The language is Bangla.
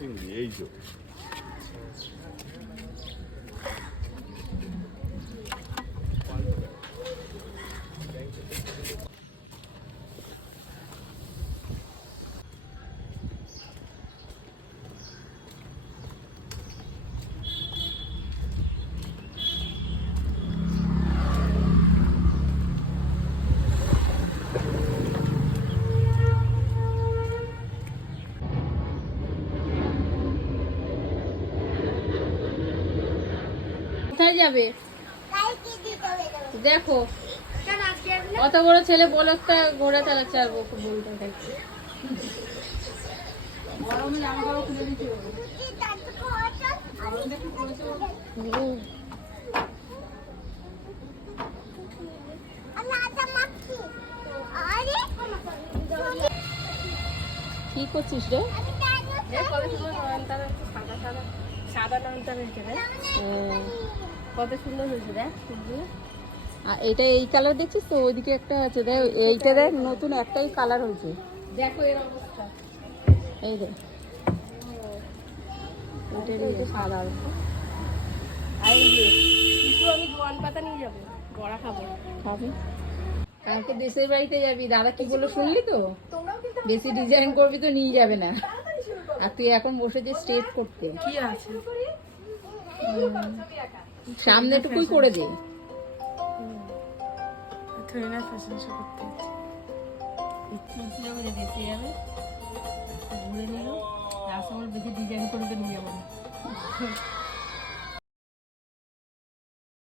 চিংড়ি এই যে কোথায় যাবে দেখো অত বড় ছেলে বলে একটা ঘোড়া চালাচ্ছে আর বলতে থাকছে গরমে জামা কাপড় খুলে দিতে হবে কি করছিস রে? সাদা নয়নতারা হয়েছে রে, কত সুন্দর হয়েছে দেখ ফুলগুলো। আর এটা এই কালার দেখছিস তো, ওইদিকে একটা আছে দেখ, এইটা দেখ নতুন একটাই কালার হয়েছে, দেখো এর অবস্থা। এই দেখ এটা সাদা, আর এই যে কিছু আমি জোয়ান পাতা নিয়ে যাবো, বড়া খাবো। খাবি? কালকে দেশের বাড়িতে যাবি, দাদা কি বললো শুনলি তো? বেশি ডিজাইন করবি তো নিয়ে যাবে না, আর তুই এখন বসে যে স্ট্রেট করতে কি আছে সামনে টুকুই করে দে। বেশি যাবে ঘুরে নিল, তার সময় বেশি ডিজাইন করবে নিয়ে যাবো না।